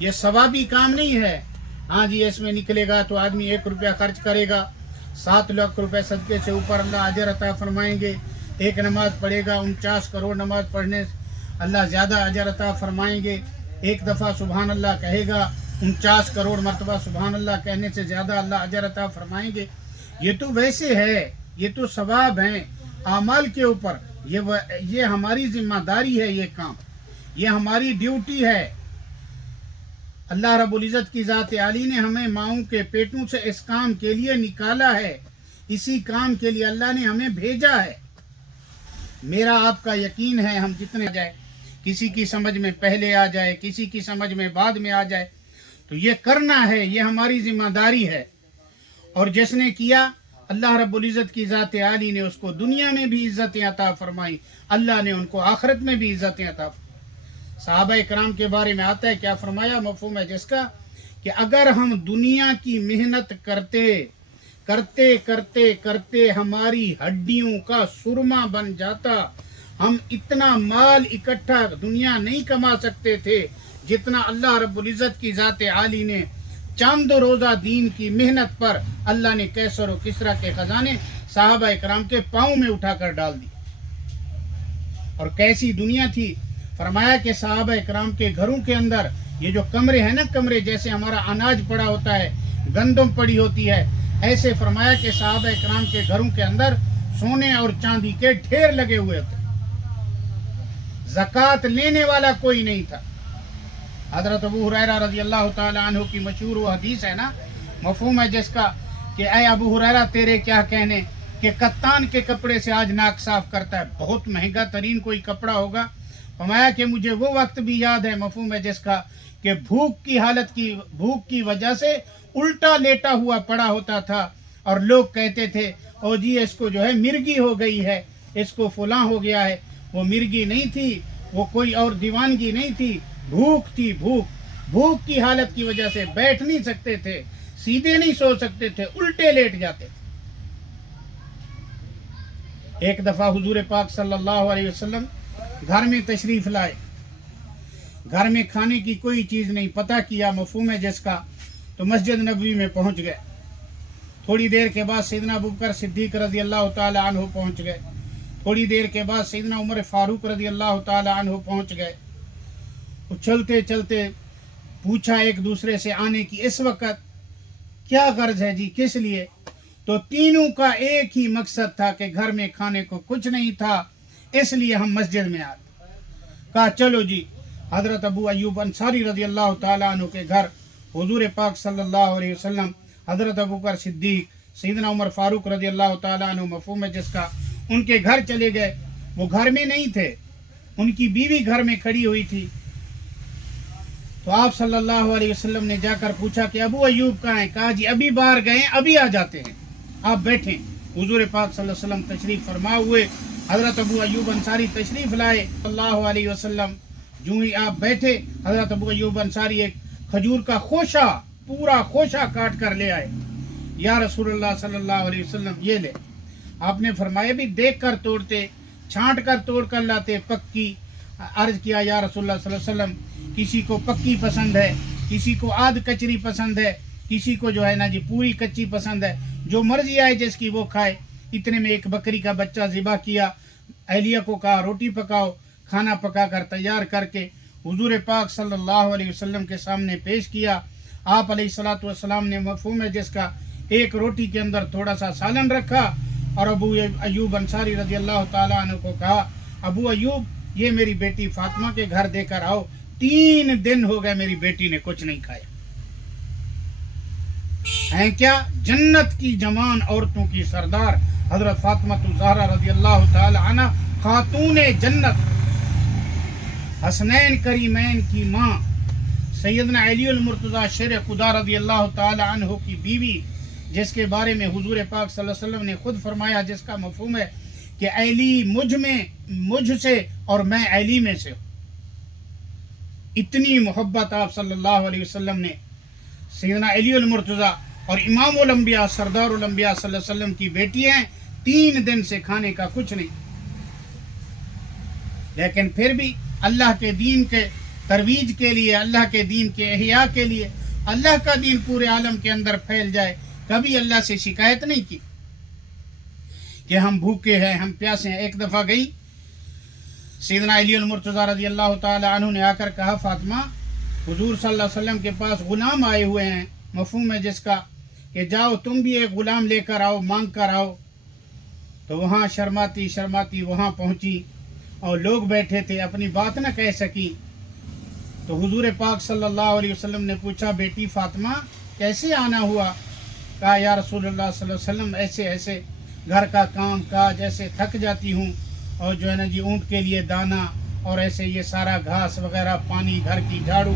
یہ ثوابی کام نہیں ہے۔ ہاں جی اس میں نکلے گا تو آدمی 1 روپیہ خرچ کرے گا، 7 لاکھ روپے صدقے سے اوپر اللہ اجر عطا فرمائیں گے۔ ایک نماز پڑھے گا 49 کروڑ نماز پڑھنے اللہ زیادہ اجر عطا فرمائیں گے۔ ایک دفعہ سبحان اللہ کہے گا 49 کروڑ مرتبہ سبحان اللہ کہنے سے زیادہ اللہ اجر عطا فرمائیں گے۔ یہ تو ویسے ہے، یہ تو ثواب ہیں اعمال کے اوپر، یہ ہماری ذمہ داری ہے، یہ کام یہ ہماری ڈیوٹی ہے۔ اللہ رب العزت کی ذات عالی نے ہمیں ماؤں کے پیٹوں سے اس کام کے لیے نکالا ہے، اسی کام کے لیے اللہ نے ہمیں بھیجا ہے۔ میرا آپ کا یقین ہے ہم جتنے آ جائے، کسی کی سمجھ میں پہلے آ جائے، کسی کی سمجھ میں بعد میں آ جائے، تو یہ کرنا ہے، یہ ہماری ذمہ داری ہے۔ اور جس نے کیا اللہ رب العزت کی ذات عالی نے اس کو دنیا میں بھی عزتیں عطا فرمائی، اللہ نے ان کو آخرت میں بھی عزتیں عطا فرمائی۔ صحابہ اکرام کے بارے میں آتا ہے کیا فرمایا، مفہوم ہے جس کا کہ اگر ہم دنیا کی محنت کرتے کرتے کرتے کرتے ہماری ہڈیوں کا سرما بن جاتا، ہم اتنا مال اکٹھا دنیا نہیں کما سکتے تھے جتنا اللہ رب العزت کی ذات عالی نے چاند و روزہ دین کی محنت پر اللہ نے کیسر و کسرا کے خزانے صحابہ اکرام کے پاؤں میں اٹھا کر ڈال دی۔ اور کیسی دنیا تھی، فرمایا کہ صحابہ اکرام کے گھروں کے اندر یہ جو کمرے ہیں نا، کمرے جیسے ہمارا اناج پڑا ہوتا ہے، گندم پڑی ہوتی ہے، ایسے فرمایا کہ صحابہ اکرام کے گھروں کے اندر سونے اور چاندی کے ڈھیر لگے ہوئے تھے، زکوٰۃ لینے والا کوئی نہیں تھا۔ حضرت ابو ہریرہ رضی اللہ تعالی عنہ کی مشہور وہ حدیث ہے نا، مفہوم ہے جس کا کہ اے ابو ہریرہ تیرے کیا کہنے کہ کتان کے کپڑے سے آج ناک صاف کرتا ہے، بہت مہنگا ترین کوئی کپڑا ہوگا۔ فرمایا کہ مجھے وہ وقت بھی یاد ہے، مفہوم ہے جس کا کہ بھوک کی وجہ سے الٹا لیٹا ہوا پڑا ہوتا تھا، اور لوگ کہتے تھے او جی اس کو جو ہے مرگی ہو گئی ہے، اس کو فلاں ہو گیا ہے۔ وہ مرگی نہیں تھی، وہ کوئی اور دیوانگی نہیں تھی، بھوک تھی، بھوک کی حالت کی وجہ سے بیٹھ نہیں سکتے تھے، سیدھے نہیں سو سکتے تھے، الٹے لیٹ جاتے تھے۔ ایک دفعہ حضور پاک صلی اللہ علیہ وسلم گھر میں تشریف لائے، گھر میں کھانے کی کوئی چیز نہیں، پتہ کیا مفہوم ہے جس کا، تو مسجد نبوی میں پہنچ گئے۔ تھوڑی دیر کے بعد سیدنا ابوبکر صدیق رضی اللہ تعالی عنہ پہنچ گئے، تھوڑی دیر کے بعد سیدنا عمر فاروق رضی اللہ تعالی عنہ پہنچ گئے۔ چلتے چلتے پوچھا ایک دوسرے سے آنے کی اس وقت کیا غرض ہے جی، کس لیے؟ تو تینوں کا ایک ہی مقصد تھا کہ گھر میں کھانے کو کچھ نہیں تھا، اس لیے ہم مسجد میں آتے۔ کہا چلو جی، حضرت ابو ایوب انصاری رضی اللہ تعالیٰ عنہ کے گھر حضور پاک صلی اللہ علیہ وسلم، حضرت ابوبکر صدیق، سیدنا عمر فاروق رضی اللہ تعالیٰ عنہ مفہوم ہے جس کا، ان کے گھر چلے گئے۔ وہ گھر میں نہیں تھے، ان کی بیوی گھر میں کھڑی ہوئی تھی۔ تو آپ صلی اللہ علیہ وسلم نے جا کر پوچھا کہ ابو ایوب کہاں ہیں؟ کہا جی ابھی باہر گئے، ابھی آ جاتے ہیں، آپ بیٹھیں۔ حضور پاک صلی اللہ علیہ وسلم تشریف فرما ہوئے، حضرت ابو ایوب انصاری تشریف لائے صلی اللہ علیہ وسلم۔ جو ہی آپ بیٹھے، حضرت ابو ایوب انصاری ایک کھجور کا خوشہ، پورا خوشہ کاٹ کر لے آئے۔ یا رسول اللہ صلی اللہ علیہ وسلم یہ لے۔ آپ نے فرمایا بھی دیکھ کر توڑتے، چھانٹ کر توڑ کر لاتے پکی۔ عرض کیا یا رسول اللہ صلی اللہ علیہ وسلم، کسی کو پکی پسند ہے، کسی کو آدھ کچری پسند ہے، کسی کو جو ہے نا جی پوری کچی پسند ہے، جو مرضی آئے جس کی وہ کھائے۔ اتنے میں ایک بکری کا بچہ ذبح کیا، اہلیہ کو کہا روٹی پکاؤ، کھانا پکا کر تیار کر کے حضور پاک صلی اللہ علیہ وسلم کے سامنے پیش کیا۔ آپ علیہ الصلوۃ والسلام نے مفہوم ہے جس کا ایک روٹی کے اندر تھوڑا سا سالن رکھا، اور ابو ایوب انصاری رضی اللہ تعالیٰ عنہ کو کہا ابو ایوب یہ میری بیٹی فاطمہ کے گھر دے کر آؤ، 3 دن ہو گئے میری بیٹی نے کچھ نہیں کھایا۔ ہیں کیا؟ جنت کی جوان عورتوں کی سردار حضرت فاطمہ الزہرا رضی اللہ تعالی عنہ، خاتون جنت، حسنین کریمین کی ماں، سیدنا علی المرتضیٰ شیر خدا رضی اللہ تعالی عنہ کی بیوی، جس کے بارے میں حضور پاک صلی اللہ علیہ وسلم نے خود فرمایا، جس کا مفہوم ہے کہ علی مجھ سے اور میں علی میں سے ہوں۔ اتنی محبت آپ صلی اللہ علیہ وسلم نے سیدنا علی المرتضیٰ اور امام الانبیاء سردار الانبیاء صلی اللہ علیہ وسلم کی بیٹی ہیں، 3 دن سے کھانے کا کچھ نہیں، لیکن پھر بھی اللہ کے دین کے ترویج کے لیے، اللہ کے دین کے احیاء کے لیے، اللہ کا دین پورے عالم کے اندر پھیل جائے، کبھی اللہ سے شکایت نہیں کی کہ ہم بھوکے ہیں، ہم پیاسے ہیں۔ ایک دفعہ گئی سیدنا علی المرتضیٰ رضی اللہ تعالی عنہ نے آ کر کہا فاطمہ حضور صلی اللہ علیہ وسلم کے پاس غلام آئے ہوئے ہیں، مفہوم ہے جس کا کہ جاؤ تم بھی ایک غلام لے کر آؤ، مانگ کر آؤ۔ تو وہاں شرماتی شرماتی وہاں پہنچی اور لوگ بیٹھے تھے، اپنی بات نہ کہہ سکی۔ تو حضور پاک صلی اللہ علیہ وسلم نے پوچھا بیٹی فاطمہ کیسے آنا ہوا؟ کہا یا رسول اللہ صلی اللہ علیہ وسلم ایسے ایسے گھر کا کام کاج، ایسے تھک جاتی ہوں، اور جو ہے نا جی اونٹ کے لیے دانا اور ایسے یہ سارا گھاس وغیرہ، پانی، گھر کی جھاڑو،